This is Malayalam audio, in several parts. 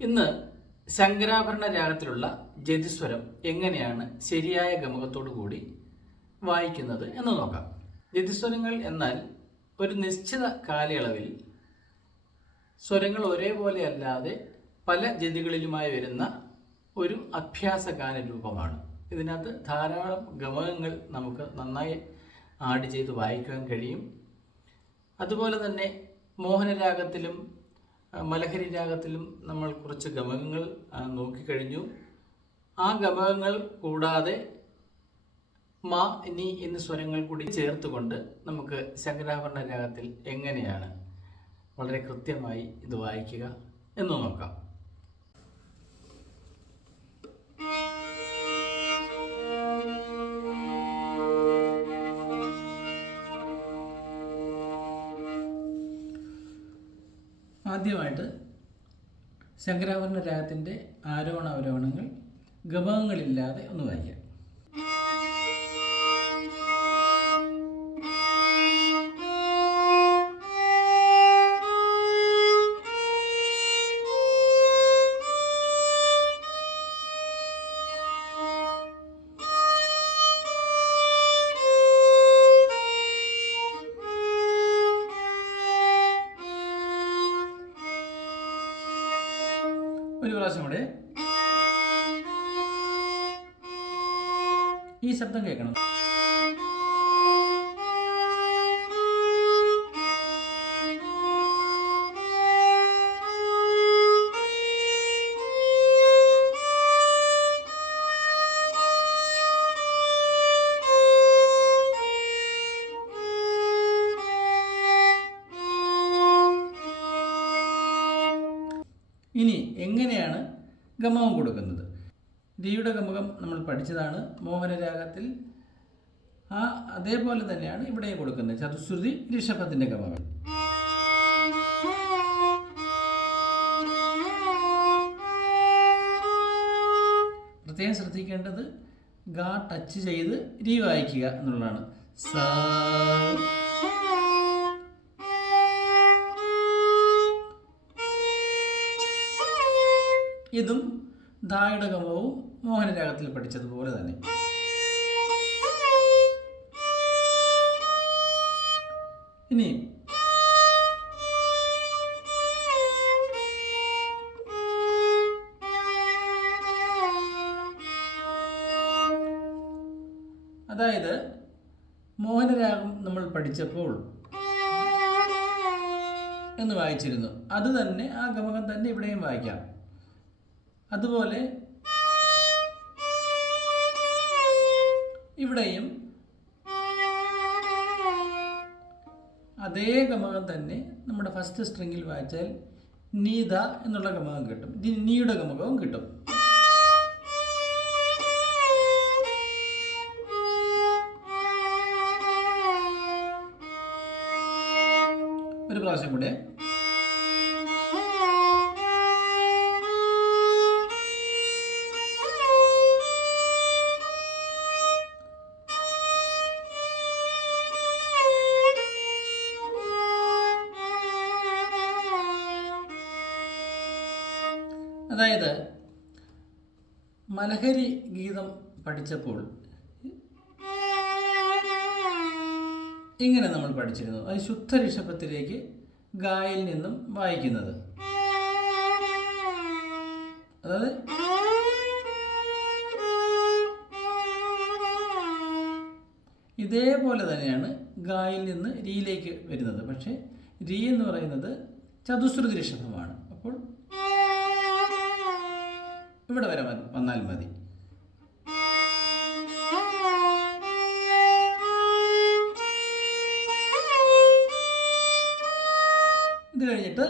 ഇന്ന് ശങ്കരാഭരണ രാഗത്തിലുള്ള ജതിസ്വരം എങ്ങനെയാണ് ശരിയായ ഗമകത്തോടു കൂടി വായിക്കുന്നത് എന്ന് നോക്കാം. ജതിസ്വരങ്ങൾ എന്നാൽ ഒരു നിശ്ചിത കാലയളവിൽ സ്വരങ്ങൾ ഒരേപോലെ അല്ലാതെ പല ജതികളിലുമായി വരുന്ന ഒരു അഭ്യാസ ഗാനരൂപമാണ് ഇതിനകത്ത് ധാരാളം ഗമകങ്ങൾ നമുക്ക് നന്നായി ആഡ് ചെയ്ത് വായിക്കാൻ കഴിയും. അതുപോലെ തന്നെ മോഹനരാഗത്തിലും മലഹരി രാഗത്തിലും നമ്മൾ കുറച്ച് ഗമകങ്ങൾ നോക്കിക്കഴിഞ്ഞു. ആ ഗമകങ്ങൾ കൂടാതെ മാ നി എന്ന സ്വരങ്ങൾ കൂടി ചേർത്തുകൊണ്ട് നമുക്ക് ശങ്കരാഭരണ രാഗത്തിൽ എങ്ങനെയാണ് വളരെ കൃത്യമായി ഇത് വായിക്കുക എന്ന് നോക്കാം. ആദ്യമായിട്ട് ശങ്കരാഭരണ രാഗത്തിന്റെ ആരോഹണ അവരോഹണങ്ങൾ ഗമകങ്ങളില്ലാതെ ഒന്ന് വായിക്കാം. ഒരു പ്രാവശ്യം കൂടെ. ഈ ശബ്ദം കേൾക്കണം. ഇനി എങ്ങനെയാണ് ഗമകം കൊടുക്കുന്നത്? ദിയുടെ ഗമകം നമ്മൾ പഠിച്ചതാണ്. മോഹനരാഗത്തിൽ ആ അതേപോലെ തന്നെയാണ് ഇവിടെയും കൊടുക്കുന്നത്. ചതുശ്രുതി ഋഷഭത്തിന്റെ ഗമകം. പ്രത്യേകം ശ്രദ്ധിക്കേണ്ടത് ഗാ ടച്ച് ചെയ്ത് രീ വായിക്കുക എന്നുള്ളതാണ്. സാ ഇതും ധായുടെ ഗമവും മോഹനരാഗത്തിൽ പഠിച്ചതുപോലെ തന്നെ. ഇനി അതായത് മോഹനരാഗം നമ്മൾ പഠിച്ചപ്പോൾ എന്ന് വായിച്ചിരുന്നു. അത് തന്നെ ആ ഗമകം തന്നെ ഇവിടെയും വായിക്കാം. അതുപോലെ ഇവിടെയും അതേ ഗമകം തന്നെ നമ്മുടെ ഫസ്റ്റ് സ്ട്രിങ്ങിൽ വായിച്ചാൽ നീത എന്നുള്ള ഗമകം കിട്ടും. ഇതിന് നീയുടെ ഗമകവും കിട്ടും. ഒരു പ്രാവശ്യം കൂടെ. മലഹരി ഗീതം പഠിച്ചപ്പോൾ ഇങ്ങനെ നമ്മൾ പഠിച്ചിരുന്നു. അത് ശുദ്ധ ഋഷഭത്തിലേക്ക് ഗായിൽ നിന്നും വായിക്കുന്നത്. അതായത് ഇതേപോലെ തന്നെയാണ് ഗായിൽ നിന്ന് രീയിലേക്ക് വരുന്നത്. പക്ഷേ രീ എന്ന് പറയുന്നത് ചതുശ്രുതി ഋഷഭമാണ്. അപ്പോൾ ഇവിടെ വരെ വന്നാൽ മതി. ഇത് കഴിഞ്ഞിട്ട്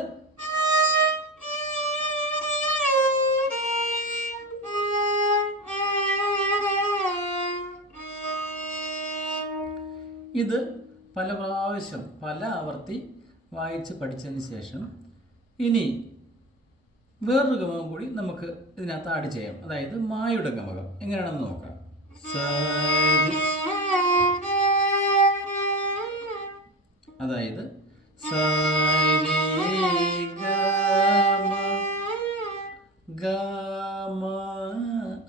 ഇത് പല പ്രാവശ്യം പല ആവർത്തി വായിച്ച് പഠിച്ചതിന് ശേഷം ഇനി വേറൊരു ഗമകം കൂടി നമുക്ക് ഇതിനകത്ത് ആഡ് ചെയ്യാം. അതായത് മായുടെ ഗമകം. എങ്ങനെയാണെന്ന് നോക്കാം. അതായത്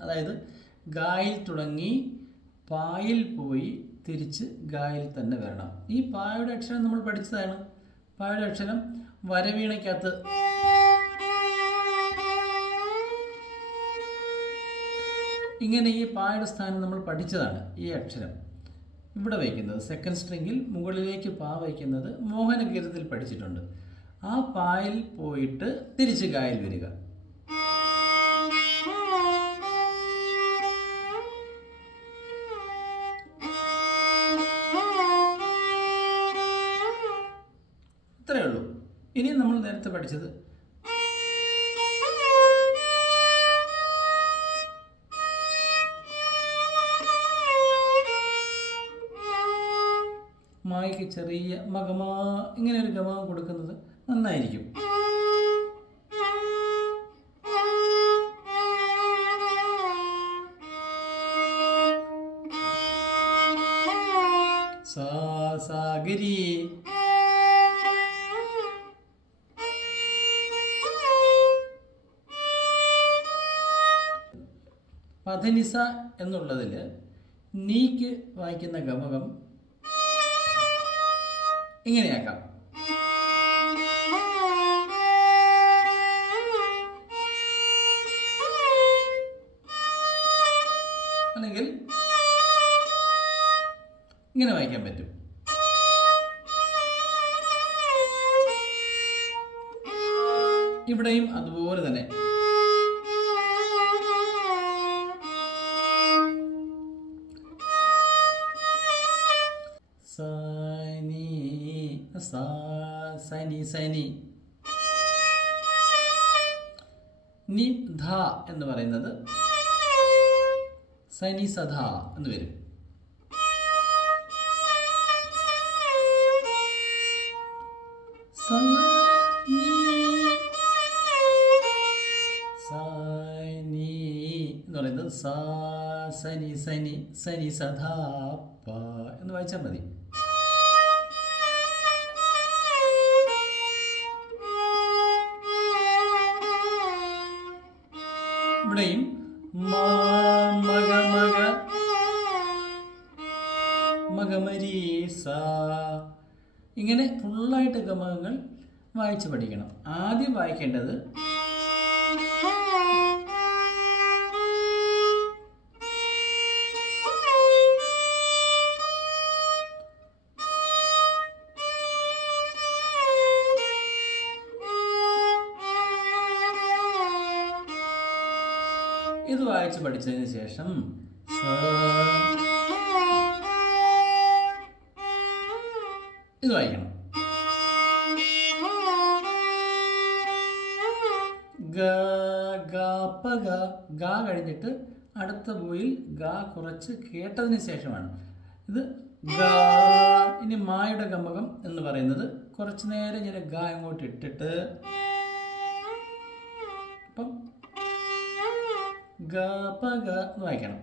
അതായത് ഗായിൽ തുടങ്ങി പായിൽ പോയി തിരിച്ച് ഗായിൽ തന്നെ വരണം. ഈ പായുടെ അക്ഷരം നമ്മൾ പഠിച്ചതാണ്. പായുടെ അക്ഷരം വരവീണയ്ക്കകത്ത് ഇങ്ങനെ ഈ പായുടെ സ്ഥാനം നമ്മൾ പഠിച്ചതാണ് ഈ അക്ഷരം. ഇവിടെ വയ്ക്കുന്നത് സെക്കൻഡ് സ്ട്രിങ്ങിൽ മുകളിലേക്ക് പാ വയ്ക്കുന്നത് മോഹനഗീതത്തിൽ പഠിച്ചിട്ടുണ്ട്. ആ പായിൽ പോയിട്ട് തിരിച്ച് കായിൽ വരിക. ഇത്രയേ ഉള്ളൂ. ഇനി നമ്മൾ നേരത്തെ പഠിച്ചത് മായ്ക്ക് ചെറിയ മകമാ ഇങ്ങനെ ഒരു ഗമ കൊടുക്കുന്നത് നന്നായിരിക്കും. സാഗരി. പഥനിസ എന്നുള്ളതിൽ നീക്ക് വായിക്കുന്ന ഗമകം ഇങ്ങനെയാക്കാം. അല്ലെങ്കിൽ ഇങ്ങനെ വായിക്കാൻ പറ്റും. ഇവിടെയും അതുപോലെ തന്നെ. സനി. നി ധ എന്ന് പറയുന്നത് സൈനി സധ എന്ന് വരും. സൈനി എന്ന് പറയുന്നത് സാ സനി സനി സനി സധാ പ എന്ന് വായിച്ചാൽ മതി. മഗമരി സ ഇങ്ങനെ ഫുള്ളായിട്ട് ഗമകങ്ങൾ വായിച്ച് പഠിക്കണം. ആദ്യം വായിക്കേണ്ടത് ഇത് വായിച്ച് പഠിച്ചതിന് ശേഷം ഇത് വായിക്കണം. ഗ ഗ പ ഗ ഗ കഴിഞ്ഞിട്ട് അടുത്ത ബോയിൽ ഗ കുറച്ച് കേട്ടതിന് ശേഷമാണ്. ഇത് ഗ ഇനി മായുടെ ഗമകം എന്ന് പറയുന്നത് കുറച്ച് നേരം ഇങ്ങനെ ഗ അങ്ങോട്ട് ഇട്ടിട്ട് അപ്പം ഗ പ ഗ എന്ന് വായിക്കണം.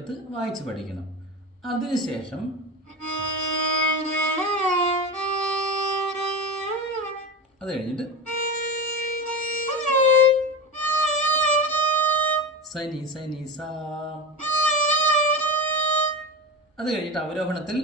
ചേർത്ത് വായിച്ച് പഠിക്കണം. അതിനുശേഷം അത് കഴിഞ്ഞിട്ട് സനി സനി സാ. അത് കഴിഞ്ഞിട്ട് അവരോഹണത്തിൽ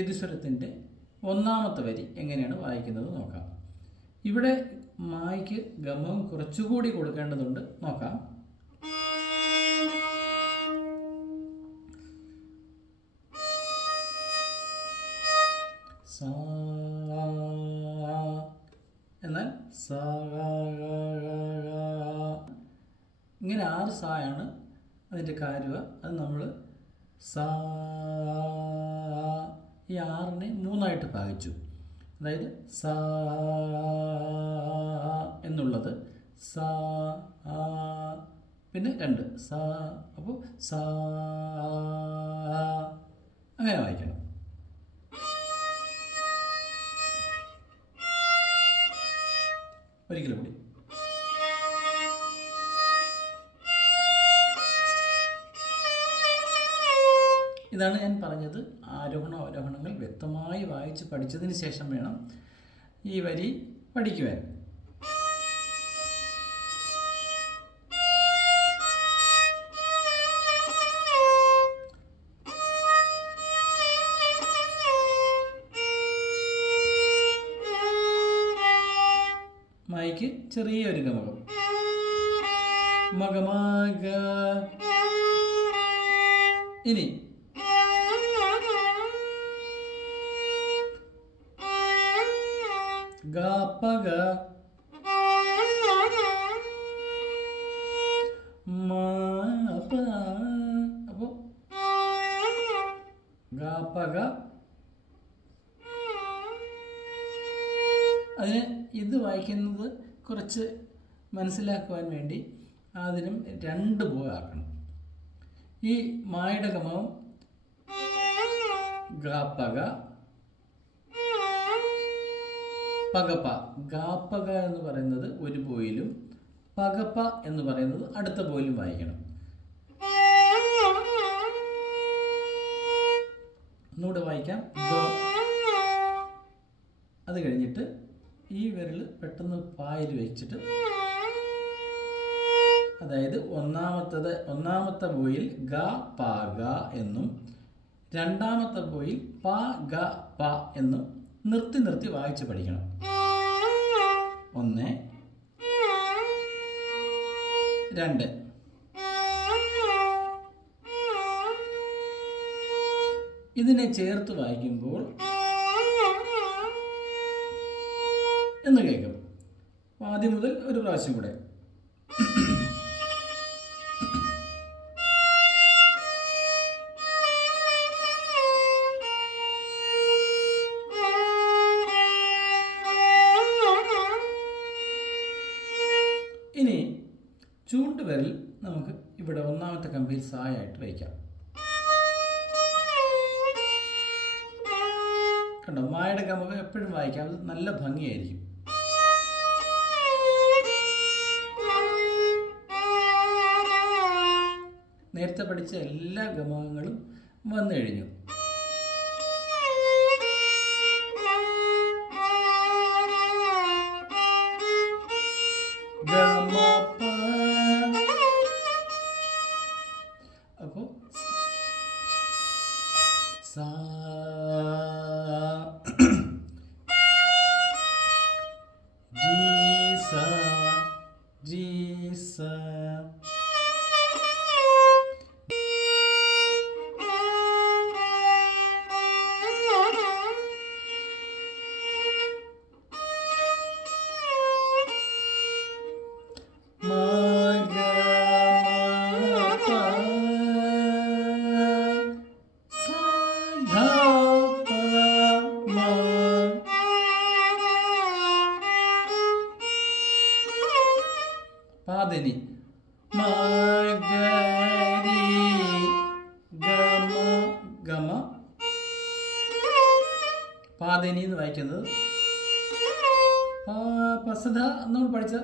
ജതിസ്വരത്തിന്റെ ഒന്നാമത്തെ വരി എങ്ങനെയാണ് വായിക്കുന്നത് നോക്കാം. ഇവിടെ മായ്ക്ക് ഗമം കുറച്ചുകൂടി കൊടുക്കേണ്ടതുണ്ട്. നോക്കാം. എന്നാൽ. ഇങ്ങനെ ആറ് സായാണ് അതിന്റെ കാര്യ അത് നമ്മൾ സ ഈ ആറിനെ മൂന്നായിട്ട് ഭാഗിച്ചു. അതായത് സ എന്നുള്ളത് സ പിന്നെ രണ്ട്. സ അപ്പോൾ സ അങ്ങനെ വായിക്കണം. ഒരിക്കലും കൂടി. ഇതാണ് ഞാൻ പറഞ്ഞത്. ആരോഹണ അവരോഹണങ്ങൾ വ്യക്തമായി വായിച്ച് പഠിച്ചതിന് ശേഷം വേണം ഈ വരി പഠിക്കുവാൻ. മൈക്ക് ചെറിയൊരു ഗമകം. മകമാക. ഇനി ഗാപ്പക മാപ അപ്പോ ഗാപ്പക അതിന് ഇത് വായിക്കുന്നത് കുറച്ച് മനസ്സിലാക്കുവാൻ വേണ്ടി അതിനും രണ്ട് പോകണം ഈ മായുടെ ഗമവും ഗാപ്പക പകപ്പ ഗാപ്പക എന്ന് പറയുന്നത് ഒരു പോയിലും പകപ്പ എന്ന് പറയുന്നത് അടുത്ത പോയിലും വായിക്കണം. ഒന്നുകൂടെ വായിക്കാം. അത് കഴിഞ്ഞിട്ട് ഈ വിരൽ പെട്ടെന്ന് പായിൽ വെച്ചിട്ട് അതായത് ഒന്നാമത്തത് ഒന്നാമത്തെ പോയിൽ ഗ പ ഗ എന്നും രണ്ടാമത്തെ പോയിൽ പ ഗ പ എന്നും നിർത്തി നിർത്തി വായിച്ച് പഠിക്കണം. ഒന്ന് രണ്ട് ഇതിനെ ചേർത്ത് വായിക്കുമ്പോൾ എന്ന് കേൾക്കും. ആദ്യം മുതൽ ഒരു പ്രാവശ്യം കൂടെ. ഇനി ചൂണ്ട് ചൂണ്ടുവിരൽ നമുക്ക് ഇവിടെ ഒന്നാമത്തെ കമ്പിയിൽ സായായിട്ട് വയ്ക്കാം. കണ്ടോ? മായയുടെ കമ്പ് എപ്പോഴും വായിക്കാം. അത് നല്ല ഭംഗിയായിരിക്കും. നേരത്തെ പഠിച്ച എല്ലാ ഗമകങ്ങളും വന്നു കഴിഞ്ഞു. വായിക്കുന്നത്? പസധ നമ്മൾ പഠിച്ച.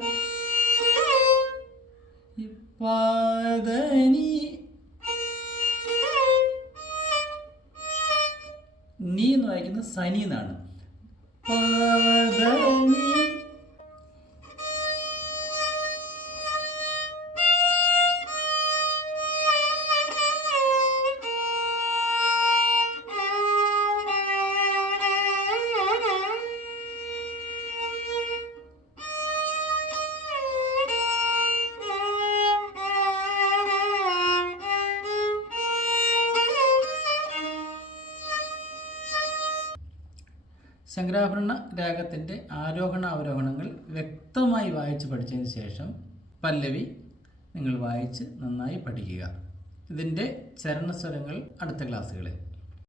നീ എന്ന് വായിക്കുന്നത് സനി എന്നാണ്. പാദനി ശങ്കരാഭരണ രാഗത്തിന്റെ ആരോഹണ അവരോഹണങ്ങൾ വ്യക്തമായി വായിച്ച് പഠിച്ചതിന് ശേഷം പല്ലവി നിങ്ങൾ വായിച്ച് നന്നായി പഠിക്കുക. ഇതിന്റെ ചരണസ്വരങ്ങൾ അടുത്ത ക്ലാസ്സുകളിൽ.